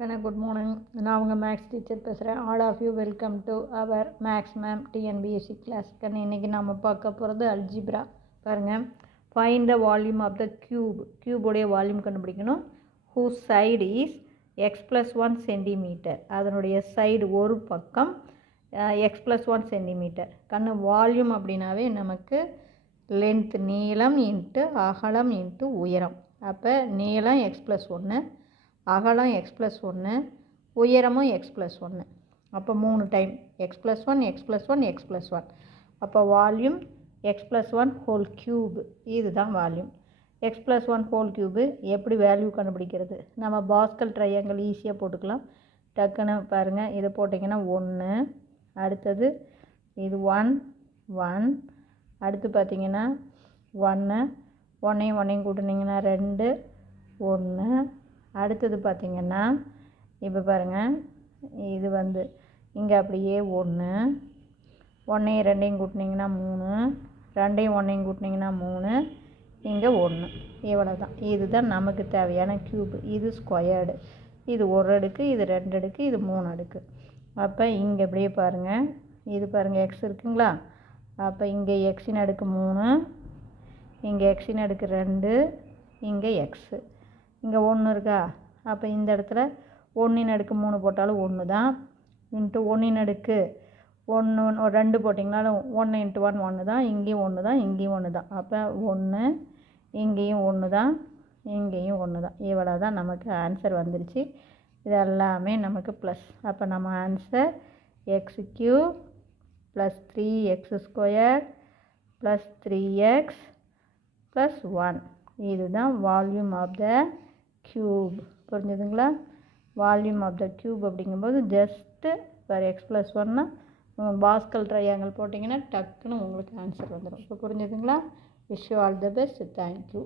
Good morning. நான் உங்கள் maths teacher பேசுகிறேன். All of you welcome to our maths ma'am TNPSC class. இன்றைக்கி நம்ம பார்க்க போகிறது அல்ஜிப்ரா. பாருங்கள், find the volume of the க்யூபுடைய வால்யூம் கண்டுபிடிக்கணும். Whose side is x+1 centimetre. அதனுடைய சைடு ஒரு பக்கம் x+1 சென்டிமீட்டர். வால்யூம் அப்படின்னாவே நமக்கு லென்த் நீளம் இன்ட்டு அகலம் இன்ட்டு உயரம். அப்போ நீளம் x+1, அகலம் x+1, உயரமும் x+1. அப்போ 3 டைம் x+1 x+1 x+1. அப்போ வால்யூம் x+1 ஹோல் க்யூப். இதுதான் வால்யூம். x+1 ஹோல் க்யூபு எப்படி வேல்யூ கண்டுபிடிக்கிறது? நம்ம பாஸ்கல் ட்ரையாங்கிள் ஈஸியாக போட்டுக்கலாம். டக்குன்னு பாருங்கள், இதை போட்டிங்கன்னா 1, அடுத்தது இது 1 1, அடுத்து பார்த்திங்கன்னா 1 1 கூட்டினீங்கன்னா 2 1, அடுத்தது பார்த்திங்கன்னா இப்போ பாருங்கள், இது இங்கே அப்படியே 1 1 2 கூட்டினீங்கன்னா 3, 2 1 கூட்டினீங்கன்னா 3, இங்கே 1. இவ்வளோ தான். இதுதான் நமக்கு தேவையான க்யூப். இது ஸ்கொயர்டு. இது 1 அடுக்கு, இது 2 அடுக்கு, இது 3 அடுக்கு. அப்போ இங்கே அப்படியே பாருங்கள், இது பாருங்கள் எக்ஸ் இருக்குங்களா? அப்போ இங்கே எக்ஸின் அடுக்கு 3, இங்கே எக்ஸின் அடுக்கு 2, இங்கே எக்ஸு, இங்கே 1 இருக்கா? அப்போ இந்த இடத்துல 1 அடுக்கு 3 போட்டாலும் 1 தான், இன்ட்டு 1 அடுக்கு 1 2 போட்டிங்கனாலும் 1 × 1 1 தான், இங்கேயும் 1 தான், இங்கேயும் 1 தான். அப்போ 1, இங்கேயும் 1 தான், இங்கேயும் 1 தான். இவ்வளோ தான் நமக்கு ஆன்சர் வந்துருச்சு. இது எல்லாமே நமக்கு ப்ளஸ். அப்போ நம்ம ஆன்சர் x³ + 3x² + 3x + 1. இதுதான் வால்யூம் ஆஃப் த க்யூப். புரிஞ்சுதுங்களா? வால்யூம் ஆஃப் த க்யூப் அப்படிங்கும்போது ஜஸ்ட்டு ஃபார் x+1னா பாஸ்கல் ட்ரையாங்கிள் போட்டிங்கன்னா டக்குன்னு உங்களுக்கு ஆன்சர் வந்துடும். இப்போ புரிஞ்சுதுங்களா? Wish you all the best. Thank you.